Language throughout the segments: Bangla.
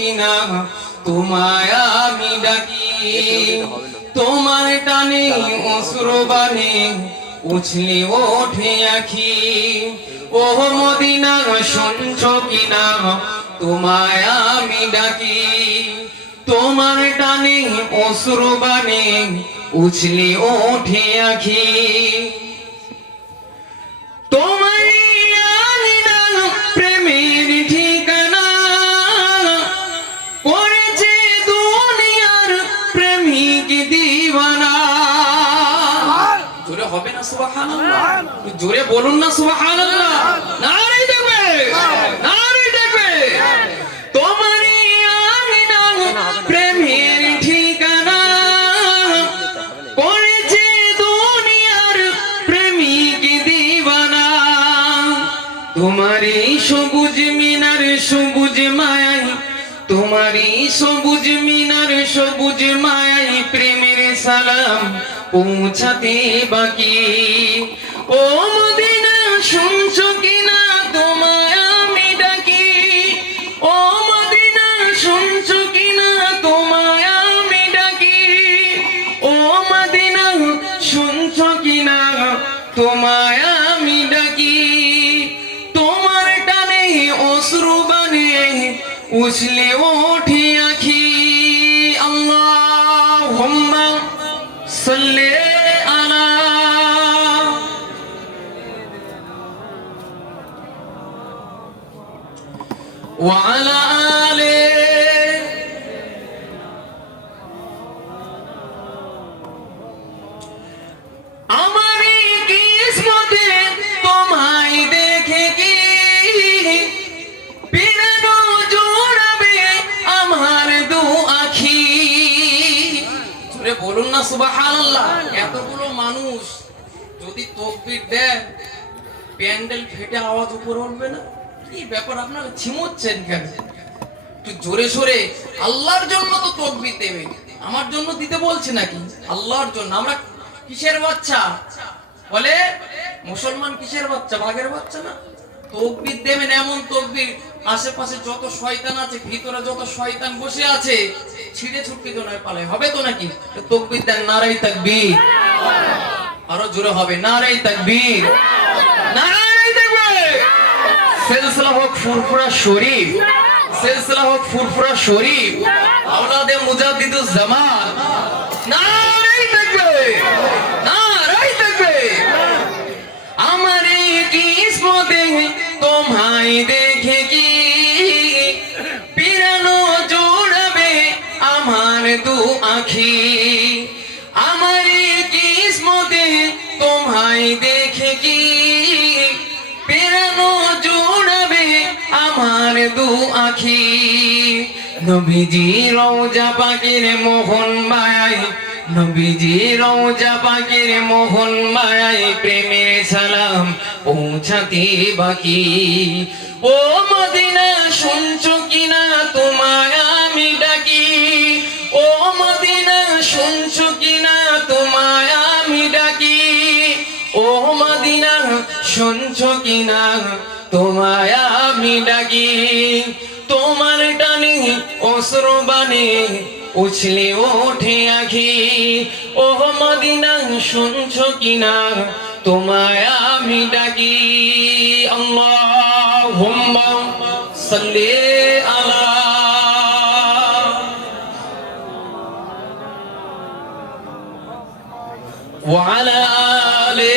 কিনা তোমায় আমি ডাকি, তোমার টানে অশ্রু বানে উছলে ওঠে আখি। ও মদিনা শুনছো কিনা তোমায় আমি ডাকি, তোমার টানে অশ্রু বানে উছলে ওঠে আখি। তোমার প্রেমের ঠিকানা করেছে দুনিয়ার প্রেমিক দিওয়ানা। জোরে হবে না সুবহানাল্লাহ? জোরে বলুন না সুবহানাল্লাহ। নারে দেখবে, নারে দেখবে। তোমারই আমিনা প্রেমের ঠিকানা করেছে দুনিয়ার প্রেমিক দিওয়ানা। তোমারই সবুজ মিনার সবুজ মায়াই, তোমারই সবুজ মিনার সবুজ মায়াই প্রেমের সালাম পৌঁছাতে বাকি। ও মদিনা শুনছো কিনা তোমায় আমি ডাকি, ও মদিনা শুনছো কিনা তোমায় আমি ডাকি, ও মদিনা শুনছো কিনা তোমায় আমি ডাকি। তোমার টানে অশ্রু বানে উছলে ওঠে আখি। আল্লাহুম্মা সাল্লি আলা ওয়া আলা আলি। আমারই কিসমতে তোমায় দেখে কি পিরানো জোড়াবে আমার দু আখি। জোরে বলুন না সুবহানাল্লাহ। এতগুলো মানুষ যদি তাকবীর দেন প্যান্ডেল ফেটে আওয়াজ উপরে উঠবে না? কি ব্যাপার, আপনারা ছিমোচ্ছেন কেন? একটু জোরে সোরে আল্লাহর জন্য তো তাকবীর দেবে, আমার জন্য দিতে বলছে নাকি? আল্লাহর জন্য। আমরা কিসের বাচ্চা বলে? মুসলমান কিসের বাচ্চা? বাঘের বাচ্চা না? তাকবীর দেবেন এমন তাকবীর আশেপাশে যত শয়তান আছে, ভিতরে যত শয়তান বসে আছে ছিঁড়ে ছুটকি তো নয় পালায়। হবে তো নাকি? তাকবীর দেন, নারায়ে তাকবীর। আরো জোরে হবে, নারায়ে তাকবীর, নারায়ে তাকবীর। সিলসিলা হোক ফুরফুরা শরীফ, সিলসিলা হোক ফুরফুরা শরীফ, আওলাদে মুজাদ্দিদুজ জামান। নারায়ে তাকবীর, নারায়ে তাকবীর। আমার এই কিসমতে তোমায় দেখে কি পিরানো জোড়াবে আমার দু আখি। আমার এই কিসমতে তোমায় দেখে কি পিরানো জোড়াবে আমার দু আখি। নবীজি রওজা পাকের মোহন মায়ায়, নবীজি রওজা পাকের মোহন মায়ায় প্রেমের সালাম পৌঁছাতে বাকি। ও মদিনা শুনছো কিনা তোমায় আমি ডাকি, ও মদিনা শুনছো কিনা তোমায় আমি ডাকি, ও মদিনা শুনছো কিনা তোমায় আমি ডাকি। তোমার টানে অশ্রু বানে উছলে ওঠে আখি। ও মদিনা শুনছো কিনা তোমায় আমি ডাকি। আল্লাহুম্মা সাল্লি আলা ওয়া আলা আলি।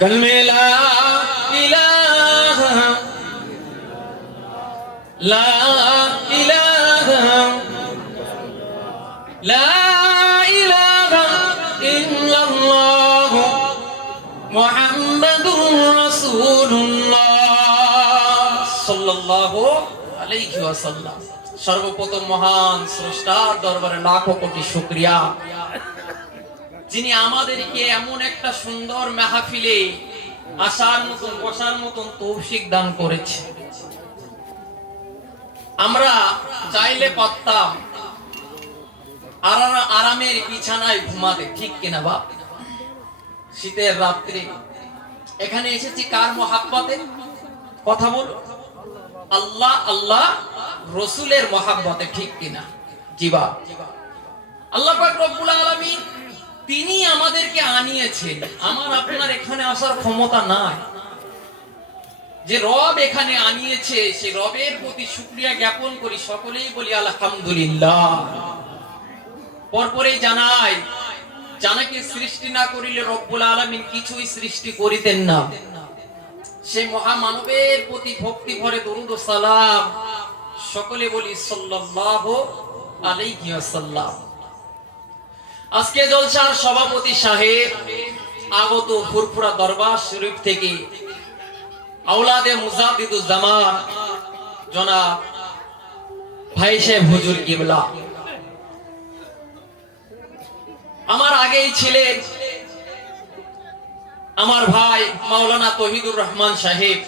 কলমে লা ইলাহা লা ইলাহা লা ইলাহা ইল্লাল্লাহু মুহাম্মাদুর রাসূলুল্লাহ সাল্লাল্লাহু আলাইহি ওয়াসাল্লাম। সর্বপ্রথম মহান স্রষ্টার দরবারে লাখো কোটি শুকরিয়া, যিনি আমাদেরকে এমন একটা সুন্দর মাহফিলে আসার মতন বসার মতন তৌফিক দান করেছে। আমরা চাইলে পারতাম আরামের বিছানায় ঘুমাতে, ঠিক কিনা বাপ? শীতের রাত্রে এখানে এসেছি কার মহাব্বতে? কথা বল। আল্লাহ আল্লাহ রসুলের মহাব্বতে, ঠিক কিনা? জিবা। আল্লাহ পাক রব্বুল আলামিন তিনি আমাদেরকে আনিয়েছেন। আমার আপনার এখানে আসার ক্ষমতা নাই। যে রব এখানে আনিয়েছে সেই রবের প্রতি শুকরিয়া জ্ঞাপন করি, সকলেই বলি আলহামদুলিল্লাহ। পরপরে জানাই, জানাকে সৃষ্টি না করিলে রব্বুল আলামিন কিছুই সৃষ্টি করিতেন না। সেই মহামানবের প্রতি ভক্তি ভরে দরুদ ও সালাম সকলে বলি সাল্লাল্লাহু আলাইহি ওয়াসাল্লাম। আজকে জলসার সভাপতি সাহেব আগত ফুরফুরা দরবার শরীফ থেকে আওলাদে মুজাদ্দিদুজ জামান জনাব ভাই সাহেব হুজুর কিবলা, আমার আগেই ছিলেন আমার ভাই মাওলানা তৌহিদুর রহমান সাহেব,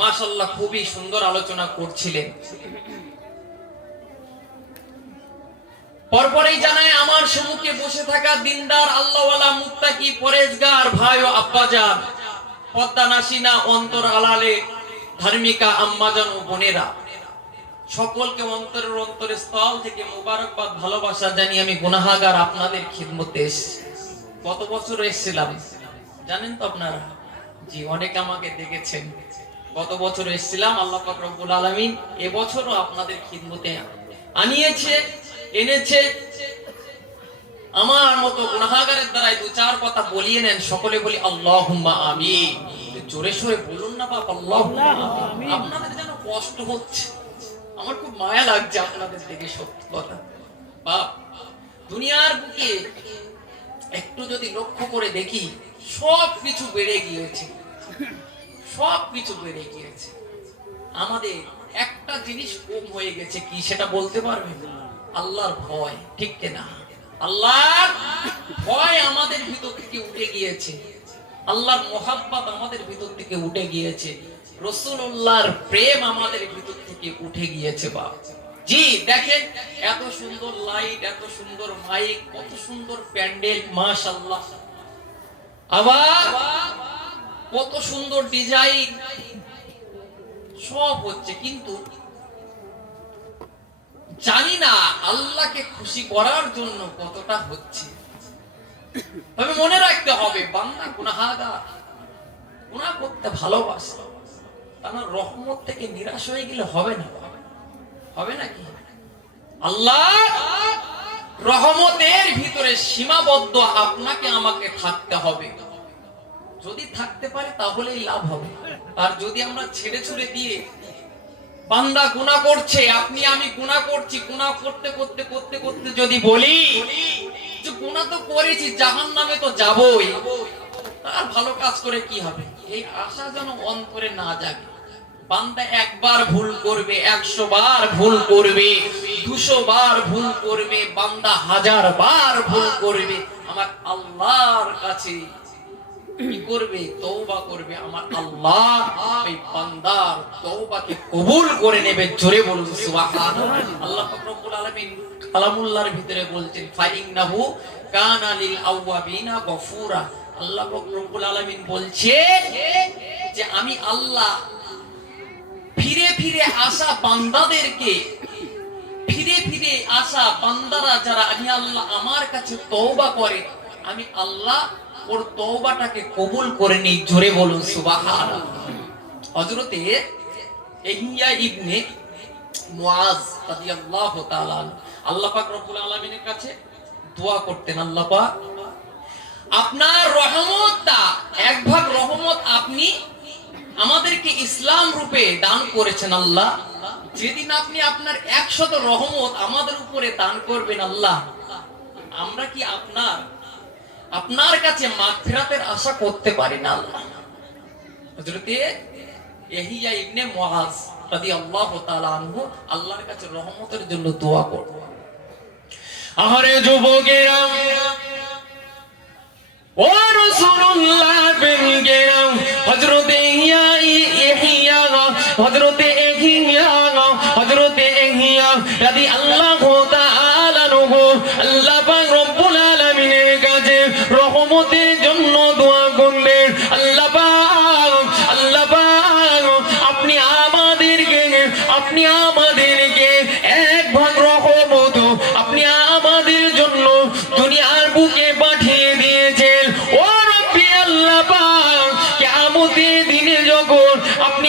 মাশাআল্লাহ খুবই সুন্দর আলোচনা করছিলেন। পরপরেই জানায় আমার সম্মুখে বসে থাকা দিনদার আল্লাহওয়ালা মুত্তাকি পরেজগার ভাই ও আব্বাজান, পদ্মা নাসিনা অন্তর আলালে ধার্মিকা আম্মাজান ও বোনেরা, সকলকে অন্তরের অন্তরের স্থল থেকে মোবারকবাদ ভালোবাসা জানিয়ে আমি গুনাহগার আপনাদের খিদমতে এসেছি। কত বছর এসেছিলাম জানেন তো আপনারা? জি, অনেকে আমাকে দেখেছেন। গত বছর এসেছিলাম, আল্লাহ পাক রব্বুল আলামিন এবছরও আপনাদের খিদমতে আনিয়েছে, এনেছে। আমার মতো গুনাহগারের দ্বারাই দু চার কথা বলিয়ে নেন, সকলে বলি আল্লাহুম্মা আমিন। জোরে সোরে বলুন না বাপ, আল্লাহুম্মা আমিন। আপনাদের যেন কষ্ট হচ্ছে, আমার খুব মায়া লাগছে আপনাদের দেখে, সত্যি কথা। বাপ, দুনিয়ার বুকে একটু যদি লক্ষ্য করে দেখি, সব কিছু বেড়ে গিয়েছে, সব কিছু বেড়ে গিয়েছে। আমাদের একটা জিনিস কম হয়ে গেছে, কি সেটা বলতে পারবেন? আল্লাহর ভয়, ঠিক কিনা? আল্লাহর ভয় আমাদের ভিতর থেকে উঠে গিয়েছে, আল্লাহর মোহাব্বত আমাদের ভিতর থেকে উঠে গিয়েছে, রাসূলুল্লাহর প্রেম আমাদের ভিতর থেকে উঠে গিয়েছে। বাপ জি, দেখেন এত সুন্দর লাইট, এত সুন্দর মাইক, কত সুন্দর প্যান্ডেল, মাশাআল্লাহ। আবার কত সুন্দর ডিজাইন, সব হচ্ছে, কিন্তু জানি না আল্লাহকে খুশি করার জন্য কতটা হচ্ছে। তবে মনে রাখতে হবে, বান্দা গুনাহগার, গুনাহ করতে ভালোবাসে, তার রহমত থেকে নিরাশ হয়ে গেলে হবে না। হবে নাকি? আল্লাহ রহমতের ভিতরে সীমাবদ্ধ আপনাকে আমাকে থাকতে হবে। যদি থাকতে পারে তাহলেই লাভ হবে। আর যদি আমরা ছেড়ে ছুড়ে দিয়ে, বান্দা গুনাহ করছে, আপনি আমি গুনাহ করছি, গুনাহ করতে করতে করতে করতে যদি বলি যে গুনাহ তো করেছি, জাহান্নামে তো যাবই, তার ভালো কাজ করে কি হবে? এই আশা যেন অন্তরে না জাগে। বান্দা একবার ভুল করবে, 100 বার ভুল করবে, 200 বার ভুল করবে, বান্দা 1000 বার ভুল করবে, আমার আল্লাহর কাছে কি করবে? তওবা করবে। আমার আল্লাহ এই বান্দার তওবাকে কবুল করে নেবে। জোরে বলুন সুবহানাল্লাহ। আল্লাহ পাক রব্বুল আলামিন কালামুল্লাহর ভিতরে বলছেন, ফাইন্নাহু কানা লিল আওয়াবিনা গফুরা। আল্লাহ পাক রব্বুল আলামিন বলছে যে আমি আল্লাহ ফিরে ফিরে আসা বান্দাদেরকে, ফিরে ফিরে আসা বান্দারা যারা আমি আল্লাহ আমার কাছে তওবা করে, আমি আল্লাহ ওর তওবাটাকে কবুল করে নেই। জোরে বলুন সুবহানাল্লাহ। হযরতে ইহইয়া ইবনে মুআজ রাদিয়াল্লাহু তাআলা আল্লাহ পাক রব্বুল আলামিনের কাছে দোয়া করতেন, আল্লাহ পাক আপনার রহমতটা, এক ভাগ রহমত আপনি আমাদেরকে ইসলাম রূপে দান করেছেন আল্লাহ, যেদিন আপনি আপনার 100 রহমত আমাদের উপরে দান করবেন আল্লাহ, আমরা কি আপনার কাছে মাগফিরাতের আশা করতে পারি না আল্লাহ? হযরতে ইহইয়া ইবনে মুআজ রাদিয়াল্লাহু তাআলা আনহু আল্লাহর কাছে রহমতের জন্য দোয়া করত। আহারে যুবকেরা, ও রাসূলুল্লাহ বেনগেরা, হযরতে ইহইয়া রাদিয়াল্লাহু তাআলা আনহু আল্লাহ পাক রব্বুল আলামিনের কাছে রহমতের জন্য দোয়া করলেন। আল্লাহ পাক আপনি আমাদেরকে এক ভাগ রহমত আপনি আমাদের জন্য দুনিয়ার বুকে পাঠিয়ে দিয়েছেন। ও রব্বি আল্লাহ পাক, কিয়ামতের দিনে যখন আপনি